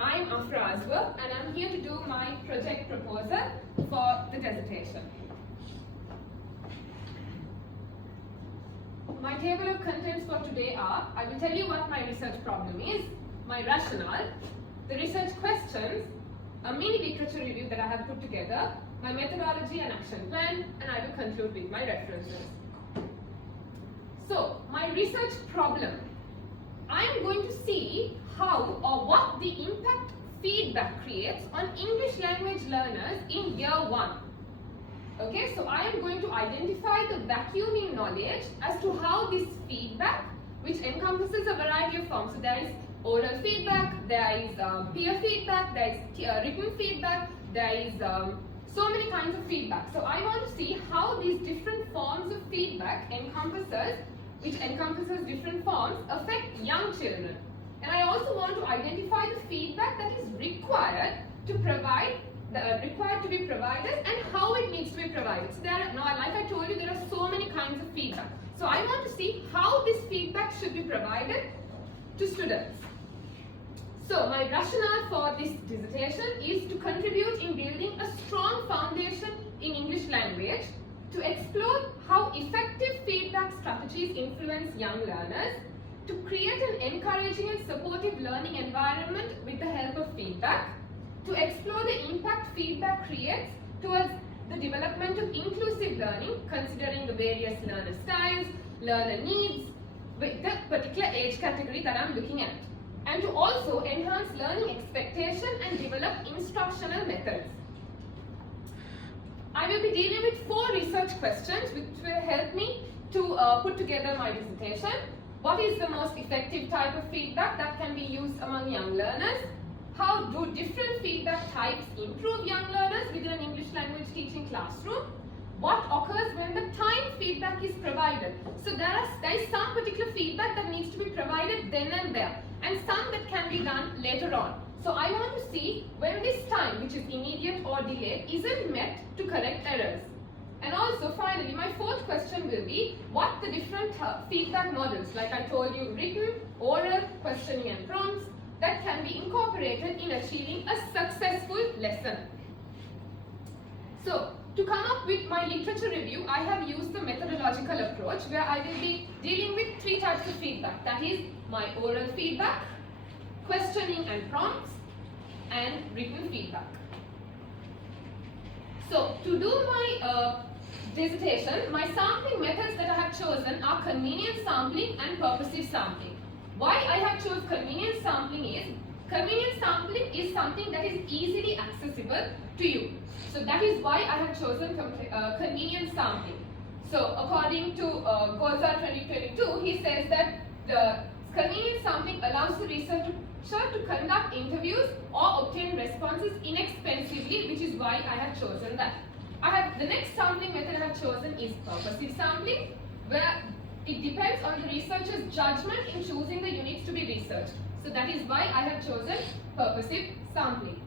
I'm Afra Aswer and I'm here to do my project proposal for the dissertation. My table of contents for today are, I will tell you what my research problem is, my rationale, the research questions, a mini literature review that I have put together, my methodology and action plan, and I will conclude with my references. So, my research problem. I am going to see how or what the impact feedback creates on English language learners in year 1. Okay, so I am going to identify the vacuum in knowledge as to how this feedback, which encompasses a variety of forms. So there is oral feedback, there is peer feedback, there is written feedback, there is so many kinds of feedback. So I want to see how these different forms of feedback which encompasses different forms, affect young children. And I also want to identify the feedback that is required to be provided and how it needs to be provided. So like I told you, there are so many kinds of feedback. So I want to see how this feedback should be provided to students. So my rationale for this dissertation is to contribute in building a strong foundation in English language, to explore how effective feedback strategies influence young learners, to create an encouraging and supportive learning environment with the help of feedback, to explore the impact feedback creates towards the development of inclusive learning, considering the various learner styles, learner needs, with the particular age category that I'm looking at, and to also enhance learning expectation and develop instructional methods. I will be dealing with 4 research questions which will help me to put together my dissertation. What is the most effective type of feedback that can be used among young learners? How do different feedback types improve young learners within an English language teaching classroom? What occurs when the timed feedback is provided? So there is some particular feedback that needs to be provided then and there, and some that can be done later on. So I want to see when this time, which is immediate or delayed, isn't met to correct errors. And also finally, my 4th question will be what the different feedback models, like I told you, written, oral, questioning and prompts, that can be incorporated in achieving a successful lesson. So, to come up with my literature review, I have used the methodological approach where I will be dealing with 3 types of feedback. That is my oral feedback, questioning and prompts, and written feedback. So, to do my dissertation, my sampling methods that I have chosen are convenient sampling and purposive sampling. Why I have chosen convenient sampling is something that is easily accessible to you. So that is why I have chosen convenient sampling. So according to Goza 2022, he says that the convenient sampling allows the researcher to conduct interviews or obtain responses inexpensively, which is why I have chosen that. The next sampling method I have chosen is purposive sampling, where it depends on the researcher's judgment in choosing the units to be researched. So that is why I have chosen purposive sampling.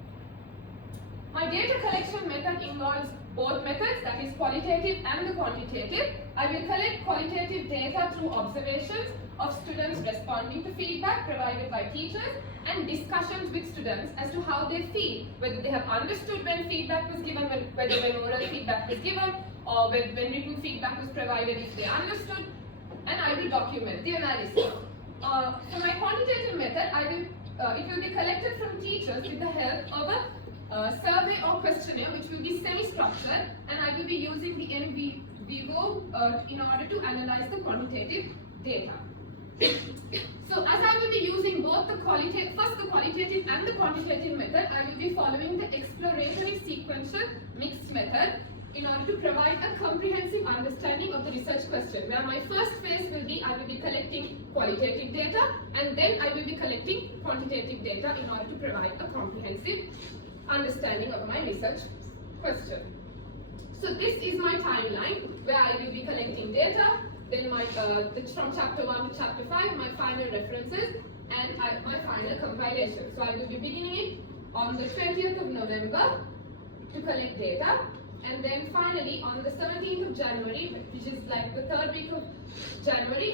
My data collection method involves both methods, that is qualitative and the quantitative. I will collect qualitative data through observations of students responding to feedback provided by teachers and discussions with students as to how they feel, whether they have understood when feedback was given, whether when oral feedback was given, or when written feedback was provided if they understood, and I will document the analysis. For my quantitative method, it will be collected from teachers with the help of a survey or questionnaire which will be semi-structured, and I will be using the NVivo in order to analyze the quantitative data. So as I will be using both the qualitative and the quantitative method, I will be following the exploratory sequential mixed method in order to provide a comprehensive understanding of the research question, where my first phase will be I will be collecting qualitative data, and then I will be collecting quantitative data in order to provide a comprehensive understanding of my research question. So this is my timeline where I will be collecting data, then from chapter 1 to chapter 5, my final references, and my final compilation. So I will be beginning it on the 20th of November to collect data, and then finally on the 17th of January, which is like the 3rd week of January,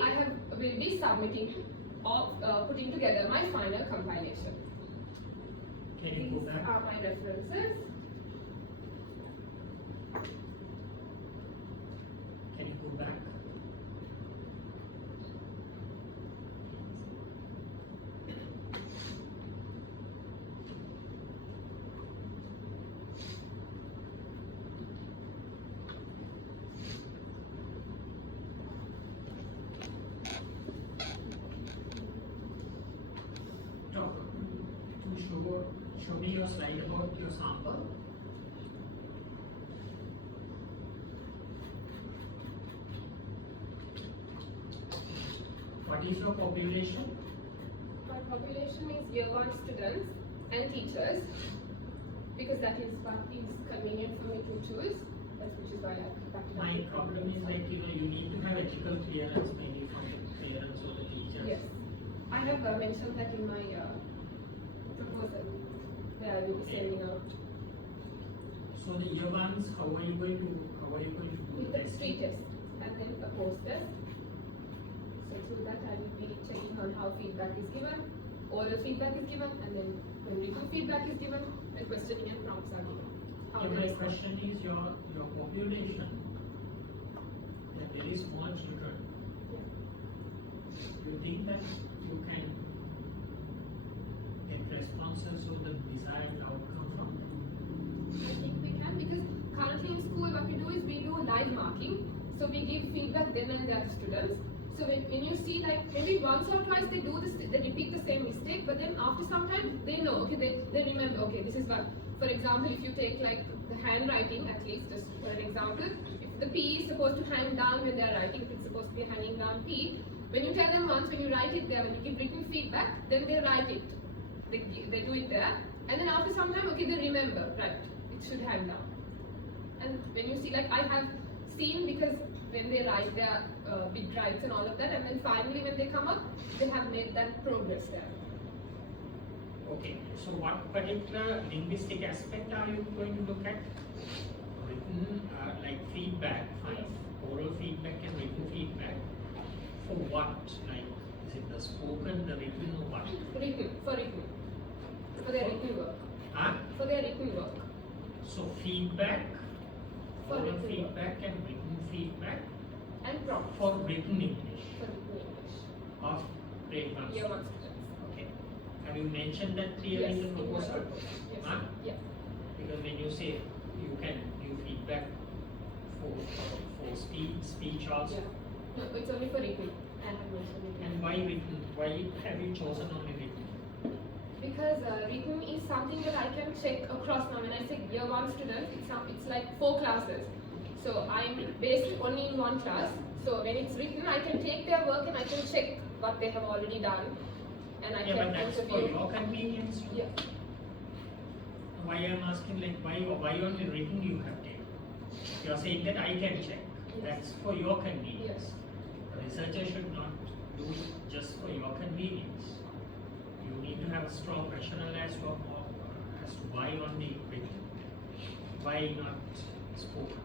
will be submitting or putting together my final compilation. are my references. Can you go back? Show me your slide about your sample. What is your population? My population is year 1 students and teachers, because that is what is convenient for me to choose. That's which is why I picked My problem is like you need to have ethical clearance, maybe from the clearance of the teachers. Yes, I have mentioned that in my proposal where I will be sending out. So the year ones, how are you going to do With the the street test and then a post test. So through that I will be checking on how feedback is given, oral feedback is given, and then when written feedback is given, and questioning and prompts are given. My question is your population. They are very small children. Yeah. Do you think that you can get responses of the desired outcome from them? I think we can, because currently in school what we do is we do live marking. So we give feedback then and there to students. So when you see like maybe once or twice they do this, they repeat the same mistake, but then after some time they know, okay, they remember, okay, this is what, for example, if you take like the handwriting, at least just for an example, if the P is supposed to hang down when they are writing, if it's supposed to be hanging down P, when you tell them once, when you write it there, when you give written feedback, then they write it. They do it there, and then after some time, okay, they remember, right, it should hang down. And when you see, like I have seen, because when they write their big writes and all of that, and then finally when they come up, they have made that progress there. Okay, so what particular linguistic aspect are you going to look at? Written, like feedback, fine. Oral feedback and written feedback. For what? Like, is it the spoken, the written, or what? Written, for their written work. Huh? For their written work. So feedback, For oral written feedback and written feedback And prompts. for written English For written English. of grade 1 Year 1 students. students. Okay. Have you mentioned that clearly Yes, in the in my proposal? proposal. Yes. Huh? Yeah. Because when you say you can give feedback for speech also. Yeah. No, it's only for written. I have mentioned it. And why written? Why have you chosen only written? Because written is something that I can check across now. When I say year 1 students, it's like 4 classes. So I'm based only in 1 class. So when it's written, I can take their work and I can check what they have already done. And I Yeah, can but that's for interview. your convenience. Yeah. Why I'm asking, like, why only written you have taken? You are saying that I can check. Yes. That's for your convenience. Yes. The researcher should not do it just for your convenience. You need to have a strong rationale as to why only written. Why not spoken?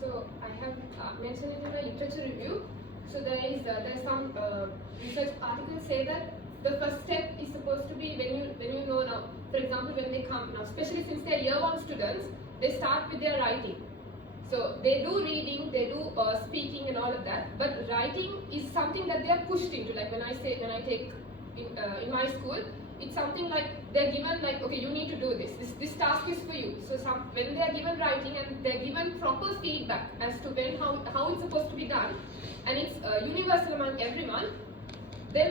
So I have mentioned it in my literature review. So there's some research articles say that the first step is supposed to be when you know now. For example, when they come now, especially since they're year 1 students, they start with their writing. So they do reading, they do speaking and all of that. But writing is something that they are pushed into. Like when I take in my school, it's something like they're given like, okay, you need to do this. This task is for you. So when they are given writing and they're given proper feedback as to how it's supposed to be done, and it's universal among everyone, then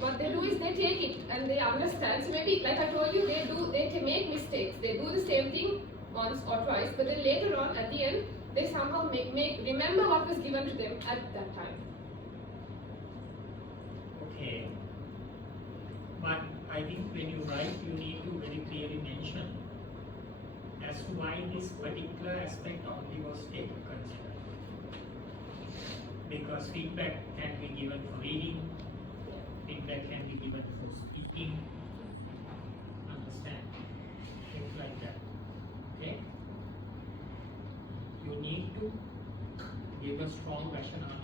what they do is they take it and they understand. So maybe like I told you, they can make mistakes. They do the same thing once or twice, but then later on at the end they somehow remember what was given to them at that time. Okay. But I think when you write, you need to very clearly mention as to why this particular aspect only was taken considered. Because feedback can be given for reading, feedback can be given for speaking, understand, things like that. Okay? You need to give a strong rationale